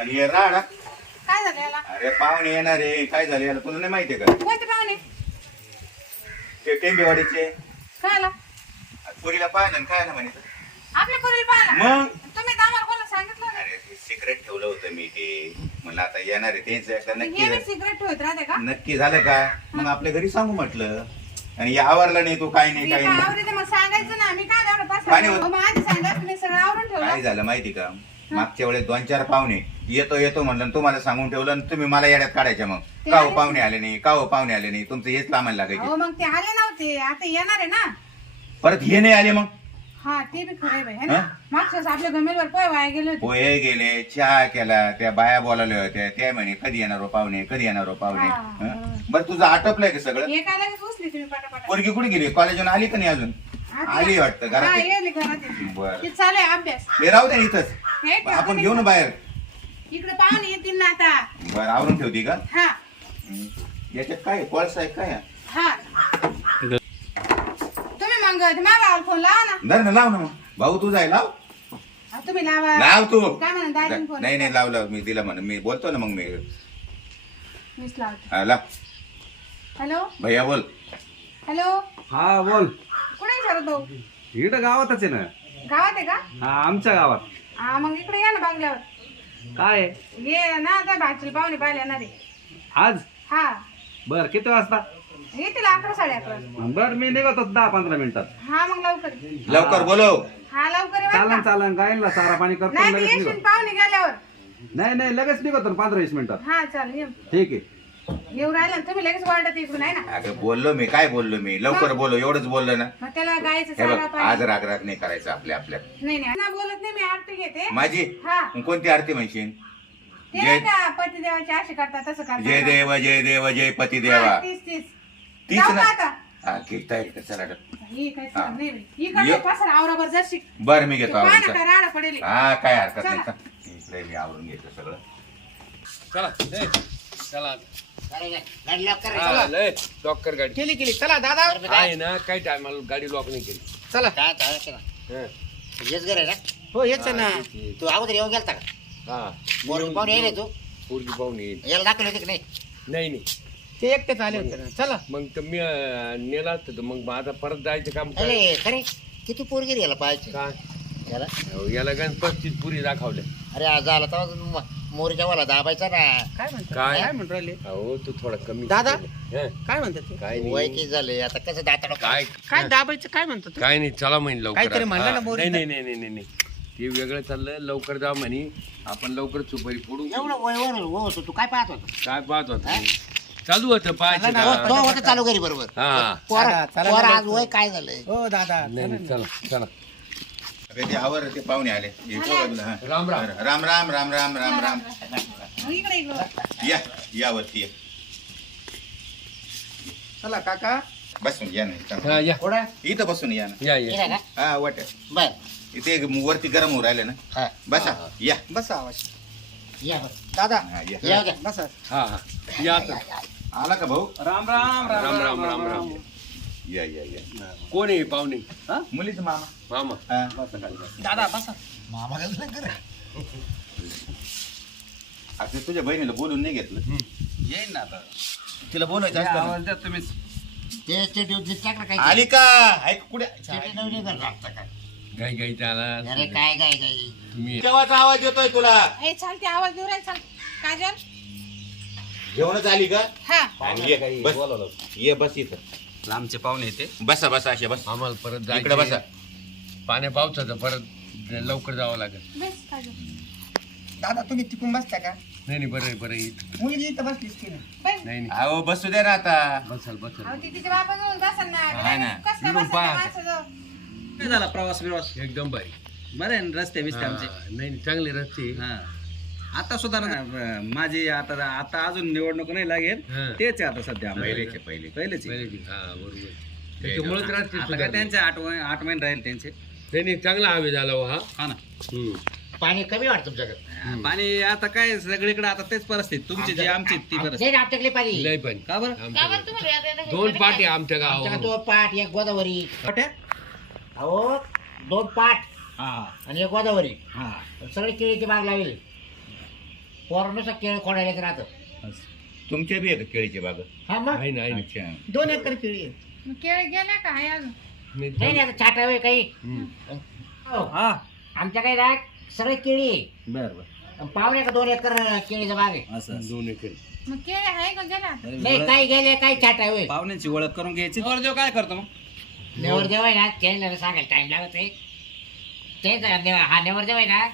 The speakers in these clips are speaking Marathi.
आणि हे राडा. काय झालं याला? अरे पाहुणे येणार आहे काय झालं याला? तुला नाही माहितीये का? कोणते पाहुणे? ते टेंबेवाडीचे. काय पुरीला पाहिलं आणि काय ना म्हणे. आपल्या पोरीला पाहिला. मग? तुम्ही तर आम्हाला कोणाला सांगितलं नाही. अरे सिक्रेट ठेवलं होतं मी ते. म्हणलं आता येणार आहे तेच एकदा नक्की हे मी झालं. सिगरेट ठेवत राहते का? नक्की झालं का? मग आपल्या घरी सांगू म्हटलं. आणि हे आवरलं नाही तू काय नाही काय काय नाही. आवडते मग सांगायचं ना. मी काय पाणी होत- आधी मी सगळं आवरून काय ठेवलं झालं माहिती का? मागच्या वेळेस दोन चार पाहुणे येतो येतो म्हणलं आणि तुम्हाला सांगून ठेवलं आणि तुम्ही मला येड्यात काढायच्या मग. ते का हो पाहुणे आले नाही? का हो पाहुणे आले नाही? तुमचं हेच कामाला लागायचे. मग ते आले नव्हते. आता येणार आहे ना. परत हे नाही आले मग? हा ते बी खरं बाई है ना? हा? मागच्या वेळेस आपल्या गमेलवर पोय वाया गेले होते. पोहे गेले चहा केला त्या बाया बोलावल्या होत्या. त्या म्हणे कधी येणार हो पाहुणे? कधी येणार हो पाहुणे? हा, हं? हा. बरं तुझं आटपलंय का सगळं? हे काय लगेच उचली तुम्ही पटापटा. पोरगी कुठे गेली? कॉलेजून आली का नाही अजून? आली वाटतं हा घरात घरात येते. बरं. ते चालू आहे अभ्यास. हे राहू दे इथंच. हे ठेवा आपण तुम्ही. घेऊ ना बाहेर. इकडे पाहुणे येतील ना आता. बरं आवरून ठेवती का? हा. याच्यात काय आहे? कोळसा आहे काय? आहे? हा. तुम्ही मग मागा फोन लावा ना. धर ना लाव ना मग. भाऊ तू जाय लाव. हा, तुम्ही लावा. लाव तू. काय म्हणा दाजीन फोन. नाही नाही लाव लाव. मी दिला म्हण मी बोलतो ना मग मी. मीच लावते. हा, लाव. हॅलो? भैया बोल. हॅलो? हा बोल. कुठे शरद भाऊ? इकडं गावातच आहे ना. गावात आहे का? हा आमच्या गावात. हा मग इकडे या ना बांगल्यावर. काय? आहे? ये ना आता भाजीला पाहुणे पाहिले येणार आहे. आज? हा. बर किती वाजता? येतील अकरा साडे अकरा बर मी निघतो दहा पंधरा मिनिटात. हा मग लवकर. ये. लवकर बोलव. हा लवकर ये बरं चालन का? चालन गायला सारा पाणी करतो नाही तर लगेच येशील निघतो. पाहुणे गेल्यावर. नाही नाही लगेच निघतो ना पंधरा वीस मिनिटात. हा चालेल ये. ठीक आहे. येऊ राहिला ना तुम्ही लगेच वाढत इकडून आहे ना. अगं बोललो मी. काय बोललो मी? लवकर बोलो एवढंच बोललो ना. मग त्याला गायचं हे बघ पाहिजे. आज राग राग नाही करायचं आपल्या आपल्या नाही नाही. ना बोलत नाही मी आरती घेते. माझी? हा. मग कोणती आरती म्हणशील? ते जय- नाही का पतिदेवाची अशी करतात तसं करतात जय देव जय देव जय पती हा, देवा तीस तीस तीच जाऊ ना. का आता? हा ठीक तयारी कर चला ही काय हा. चालत नाही बाई. ही कडे ये. पसर आवरावर शिक बर मी घेतो आवरून का चल. राडा पडेल. हा काय हरकत नाही. चला. चल. इकडे मी आवरून घेतो सगळं. चला ए, चला. हा, लय लॉक कर गाडी. केली केली. चला दादा. आहे ना काही टायमाला गाडी लॉक नाही केली. चला. हं. हेच घर आहे ना? हो येच ना. हा, येते. तू अगोदर येऊन गेलता का? हा. मोरून पाहून येईल तू? पोरगी पाहून येईल. याला दाखवलं होते की नाही? नाही नाही. ते एकटेच आले होते ना. चला. मग तर मी अं, नेला असतं तर मग आता परत जायचं काम काय अरे खरे. किती पोरगी रे याला पाहायची? काय? याला? अहो, याला गण पस्तीस पुरी दाखवल्या. अरे आज झाला तेव्हा मोरीच्या वाला दाबायचा ना. काय म्हणतात? काय? काय म्हणून राहिले? अहो तू थोडा कमी दादा? केलं. हं, काय म्हणतात ते? काय वय नाही झाले? आता कसं दाता काय? काय दाबायचं काय म्हणतात ते? काय नाही चला म्हणे लवकर. काहीतरी. म्हणलं ना हा, मोरी नाही नाही नाही नाही नाही. ते वेगळं चाललं. लवकर जा म्हणे. आपण लवकर सुपारी फोडू. एवढं वय वर होतो. तू काय पाहत होता? काय पाहत होता? चालू होतं पाहायचं चला ना, हो, का? तो होता चालू घरी बरोबर. हा. पोरा चला, चला पोरा ना, आज वय काय झालंय? हो दादा नाही नाही, चला चला. अरे ते आवर ते पाहुणे आले हा. राम राम राम राम राम राम राम राम या यावरती चला काका बसून या नाही इथं बसून या ना या हा वाट इथे वरती गरम होऊ राहिले ना बसा या बसा आवाज या दादा या. बसा हा या आला का भाऊ राम राम राम राम राम राम या या या. कोण आहे पाहुणे? मुलीच मामा. मामा. हा. दादा बसा. मामा तुझ्या बहिणीला बोलून नाही घेतलं. येईन ना आता. तिला बोलायचं असतं ना. आवाज द्या ते टाकलं काय आली का ऐक कुठे? नवीन. गाई गाई त्याला. अरे काय काय काय तुम्ही केव्हाचा आवाज येतोय तुला? ए चालते आवाज देऊ राहील चाल. काजल? जेवणच आली का? हा. आणि ये, बस. ये बस इथं. लांबचे पाहुणे येते बसा बसा असे बस. आम्हाला परत इकडे बसा. जायचं पाण्या पावसाचं परत लवकर जावं लागेल. बेस दादा तुम्ही तिकून बसता का? नाही नाही बरं आहे, बरं आहे. मुलगी इथं बसलीस की नाही. नाही नाही. अहो बसू दे ना आता. बसाल बसाल. अहो ती ना. हा ना. कसं काय इकडून बसायचं पाहा. माणसाजवळ? काय झाला प्रवास बिवास एकदम बाई बरं आहे ना, रस्ते बिस्ते हा, आमचे? नाही नाही, चांगले रस्ते. हा. आता सुद्धा ना, माझी आता आता अजून निवडणूक नाही लागेल. हा. तेच आहे आता सध्या आम्हाला. पहिलेचे पहिले पहिलेच आहे. पहिले हा बरोबर. त्याच्यामुळेच रस्ते आता काय. त्यांचे आठ महिने आठ महिने राहील त्यांचे. नाही नाही चांगला हवे झाला हो हा. हा ना. हम्म. पाणी कमी वाटत तुमच्याकडे. पाणी आता काय सगळीकडे आता तेच परिस्थिती. तुमची जी आमची ती परिस्थिती. नाही आमच्याकडे पाणी. लय पण. का बरं? आमच्या गावात. दोन पाटी आमच्या आमच्याकडे गावात तो पाट एक गोदावरी. पट्या? अहो दोन पाट हा. आणि एक गोदावरी. हा. सगळे केळीची बाग लावली. पोर नुसतं केळ खोडायला येत राहतं तुमच्या बी आहे का केळीची बाग? हा मग? आहे ना आहे ना. अच्छा. दोन एकर केळी आहे मग केळी गेल्या का? आहे अजून. नाही, नाही नाही आता छाटा होय काही. हम्म. हो. हा. आमच्या काही ना सगळे केळी आहे. बर बर. पावणे का दोन एकर केळीचा बाग आहे. असं दोन एकर. मग केळी आहे का गेल्या? नाही काही गेले काही छाटा पाहुण्याची ओळख करून घ्यायची. देव काय करतो मग? नेवरदेव आहे ना केळीला सांगायला टाइम लागत आहे तेच आहे, नेव- हा नेवरदेव आहे ना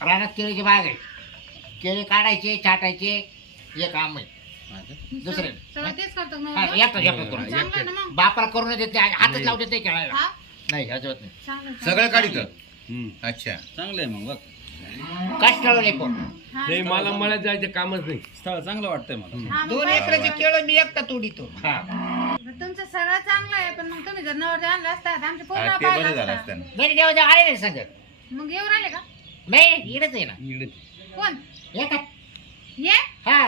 रानात केळीची बाग आहे. केळी काढायचे छाटायचे हे काम आहे दुसरे. सगळं तेच करतो हा, मग एकटं एकटं करून. चांगलं आहे ना मग? बापाला करून देत हातच लावू देत नाही खेळायला हा? नाही अजिबात नाही. चांगलं आहे, सगळं काढित हम्म. अच्छा. चांगलं आहे मग बघ. हा. नाही मला मला जायचं कामच नाही. स्थळ चांगलं वाटतंय मला. हा, मग दोन काय- एकराची केळं मी एकटा तोडीतो. हा. तुमचं सगळं चांगलं आहे पण मग तुम्ही जर नवर आणलं आमचे ते बरं झालं असतं. असतं नाही देव देव आले नाही सांगत. मग येऊ राहिले का? नाही इकडेच आहे ना. इकडे- कोण? हे काय ये हा.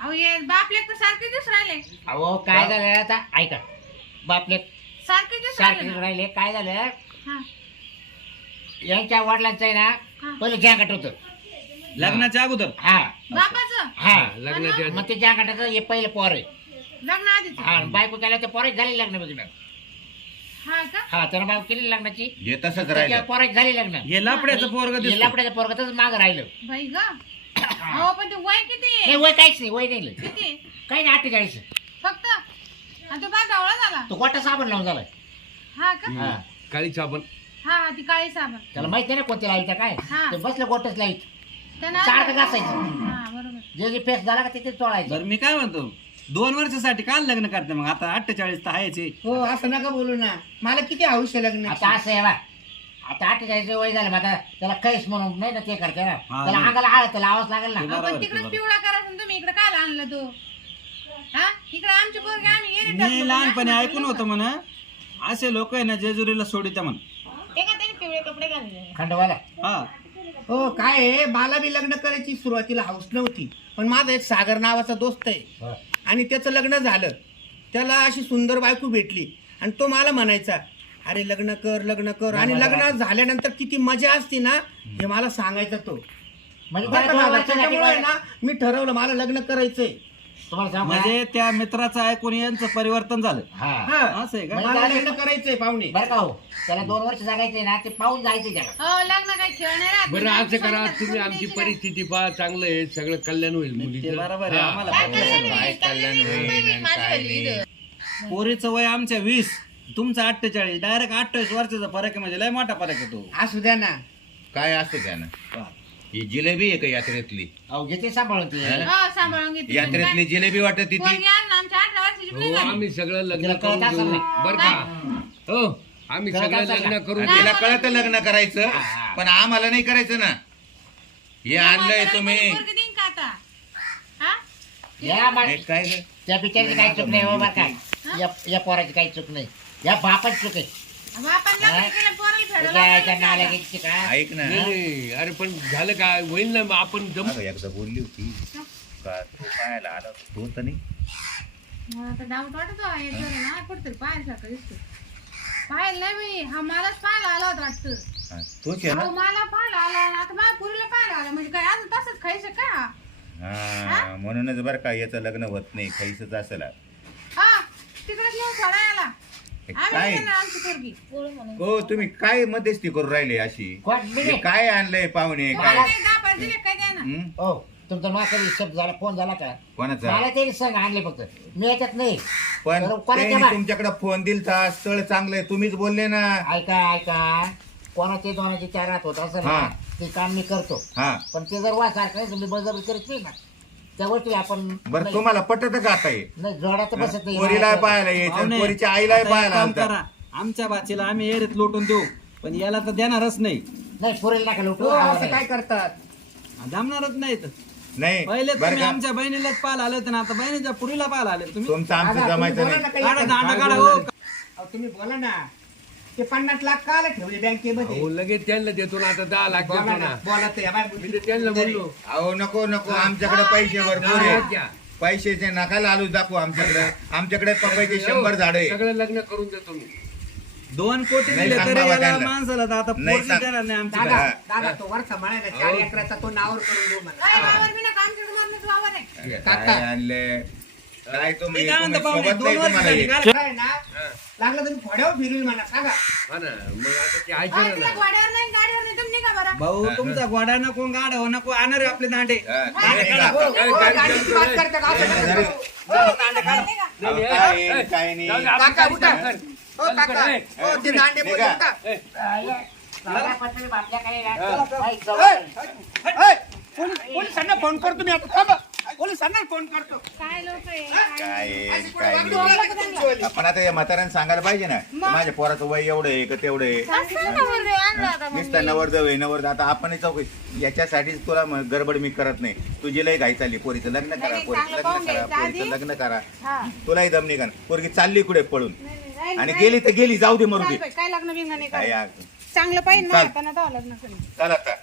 अहो ये बापले तर सारखे दिवस राहिले. अहो काय झालं आता? ऐका. बापले सारखे दिवस सारखे राहिले ना. राहिले. काय झालं? हा. यांच्या वडिलांचं आहे ना हा. पहिलं जॅकेट होतं. लग्नाच्या अगोदर? हा. बापाचं? हा. लग्नाच्या मग? ते जॅकेटाचं हे पहिलं पोर आहे. लग्न आधीच. हा बायको केल्या ते पोराची झाली लग्न बघितलं हा का? हा त्यानं बायको केली लग्नाची. हे तसंच त्याच्या राहिलं पोराची झाली लग्न. हे लापड्याचं पोरग हे लापड्याच्या पोरगातच माग राहिलं. बाई ग. हो. पण ते वय किती? नाही आहे वय काहीच नाही वय नाही लय. किती? काही नाही अठ्ठेचाळीस. फक्त? आणि तो गावळा झाला? तो गोटा साबण लावून झालाय. हा का? हा. काळी साबण. हा हा, ती काळी साबण. त्याला माहीत नाही ना कोणती लाइट काय. हा. ते बसलं गोटच लाइट त्यानं सारखं घासायचं. हा बरोबर. जे जे फेस झाला का तिथे चोळायचं बरं मी काय म्हणतो? दोन वर्षासाठी काल लग्न करते मग? आता अठ्ठेचाळीस तर आहेच आहे. हो असं नका बोलू ना. मला किती हौस आहे लग्न आता असं आहे बा. आता अठ्ठेचाळीस वय झालं मग आता त्याला कैस म्हणून नाही ना ते करते ना. हा, त्याला नाही. अंगाला आळ लावाच लागेल ना. बरोबर आपण आहे, तिकडे बरोबर. पिवळा करायचा आणि तुम्ही इकडे काय आणलं तो. हा? इकडे आमची पोरगी आम्ही येणे टाकलो. मी लहानपणी ऐकून होतं म्हण असे लोक आहे ना जेजुरीला सोडित्या म्हण. ते का त्यांनी पिवळे कपडे घालले खंडवाला हा. हो काय आहे? मला बी लग्न करायची सुरुवातीला हौस नव्हती. पण माझा एक सागर नावाचा दोस्त आहे. आणि त्याचं लग्न झालं. त्याला अशी सुंदर बायको भेटली. आणि तो मला म्हणायचा अरे लग्न कर लग्न कर. आणि लग्न झाल्यानंतर किती मजा असते ना हे मला सांगायचा तो. म्हणजे त्याच्यामुळे ना मी ठरवलं मला लग्न करायचंय. तुम्हाला सांगू का? म्हणजे त्या मित्राचं ऐकून यांचं परिवर्तन झालं हा हा असं आहे का म्हणजे मला लग्न करायचंय पाहुणे बरं का हो त्याला दोन वर्ष जगायचंय ना ते पाहून जायचं त्याला हो लग्न काही खेळ नाही राहत. बरं असं करा तुम्ही करून आमची द्यायची ना. परिस्थिती पहा चांगलं आहे सगळं कल्याण होईल ते मुलीचं बरोबर आहे हा. आम्हाला काय पटलं कल्याण सगळं. होईल? कल्याण होईल. माझी भली इथं. पोरीचं वय आमच्या वीस तुमचं अठ्ठेचाळीस डायरेक्ट अठ्ठावीस वर्षाचा फरक आहे म्हणजे लय मोठा फरक आहे तो असू द्या ना काय असतं त्यानं ही जिलेबी आहे का यात्रेतली? अहो घेते सांभाळून ते. हा? हो सांभाळून घेते. यात्रेतली जिलेबी वाटत ती. पोरगी आणलं आमच्या अठरा वर्षाची हो मुलगी झाली. आम्ही सगळं लग्न तिला करून असेल ना. बरं का? हो आम्ही कळत सगळं असेल लग्न ना. करून आणि तिला कळत लग्न करायचं हा. पण आम्हाला नाही करायचं ना. हे आणलंय तुम्ही. पोरगी देईन का आता? हा? या बा- हे काय ग? त्या बिचारीची काही चूक नाही हो काय या या पोराची काही चूक नाही. या बापाची चूक आहे. ऐक ना. नाही, नाही अरे पण झालं काय? होईल ना मग आपण जम अगं, एकदा बोलली होती. का तो पाहायला आला होता. तो तर नाही. मला डाऊट वाटतो आहे जरा ना कुठतरी पाहायसारखं दिसतो पाहायला नाही मी हा मलाच पाहायला आला होता वाटतं. हा, तोच आहे ना? अहो, मला पाहायला आला आता माझ्या पुरीला पाहायला आला म्हणजे काय अजून तसंच खायचं का? हा म्हणूनच बरं का याचं लग्न होत नाही खायचंच असेल. हा तिकडेच काय? हो तुम्ही काय मध्यस्थी करू राहिले अशी? हे. काय आणलंय पाहुणे? काय? हं? हो तुमचा मला कधी शब्द झाला फोन झाला का? कोणाचा? मला ते संग आणले फक्त. मी याच्यात नाही. पण बरं, कोणाच्या त्यांनी बा- तुमच्याकडे फोन दिलता स्थळ चांगलंय तुम्हीच बोलले ना. ऐका ऐका. कोणाचे दोनाचे चार हात होत असं हा. ना ते काम मी करतो. हा. पण ते जर वासारखं आहे, मी बळजबरी करत नाही ना. त्या गोष्टी आपण बरं नाही- तुम्हाला पटत का आता हे? नाही बसत नाही. पोरीला पाहायला यायचं पोरीच्या आईला आता एक पाहायला काम आलता. करा. आमच्या बाचीला आम्ही एरेत लोटून देऊ पण याला तर देणारच नाही. नाही पुरेल नका लुटू. हो असं. काय करतात? जमणारच नाही तर नाही पहिले बरं तुम्ही का? आमच्या बहिणीलाच पाहायला आले होते ना आता बहिणीच्या पुरीला पाहायला आले तुम्ही. तुमचं आमचं दादा, तुम्ही जमायचं बोला नाही. काही. काढा. दांडा काढा? हो अहो, तुम्ही बोला ना. ते पन्नास लाख काला ठेवले बँकेमध्ये. लगेच त्यांना देतो ना आता दहा लाख बोला देतो ना ना बोला ते बाय मी तर त्यांना बोललो. अहो नको नको आमच्याकडे पैसे भरपूर दहा लाख आहे द्या. पैशाचे नका लालू दाखवू आमच्याकडे. आमच्याकडे पपईचे शंभर झाड आहे सगळं लग्न करून देतो मी. दोन कोटी नाही दिले सांग तरी बाबा याला त्यांना. माणसाला तर आता नाही सांग. देणार नाही आमची दादा. दादा तो वर सांभाळायला चार एकराचा तो नावर करून देऊ मला. काय वावर बी ना काम केलं मरणच वावर आहे काका. काय आणले? काय तुम्ही मी काय म्हणतो तुम्ही पाहुणे, सोबत दोन नाही वर्ष तुम्हाला झाली हे. का? काय ना लागलं तुम्ही फोड्यावर फिरवी म्हणा सांगा हा ना मग आता ते अरे ऐकलं तिला ना घोड्यावर नाही गाडीवर नाही तुम्ही निघा बरं भाऊ तुमचा गोडा नको गाड हो नको आणा रे आपले दांडे हा, काय निघा. हो, हो, गाडीची बात करता का? असं नका करू. निघा. अहो, काय आहे, काय नाही काका उठा हो काका हो ते दांडे तुम्ही बाटल्या. ए, ए, पोलीस पोलिसांना फोन करतो मी आता थांबा पोलिसांना फोन करतो. काय लोक आहे? काय आहे, अशी कुठे काय वागणूक नाही. केली का तुमचीवाली? आपण आता या म्हाताऱ्याने सांगायला पाहिजे ना माझ्या पोराचं वय एवढं आहे का तेवढं आहे? नुसतं नवरदेव आहे नवरदेव. आता आपण चौकशी याच्यासाठीच तुला म- गडबड मी करत नाही. तुझी लय घाई चालली पोरीचं लग्न करा नाही, पोरीचं चांगलं लग्न पाहून करा घ्यायचं आधी. पोरीचं लग्न करा. हा. तुलाही दम निघा पोरगी चालली कुठे पळून? नाही, नाही, नाही, आणि नाही. गेली तर गेली जाऊ दे मरू काय दे. बाई, काय लग्न बिग्न नाही काय. या- चांगलं पाहिजे चाल. ना आता ना तेव्हा लग्न करेन. चल आता.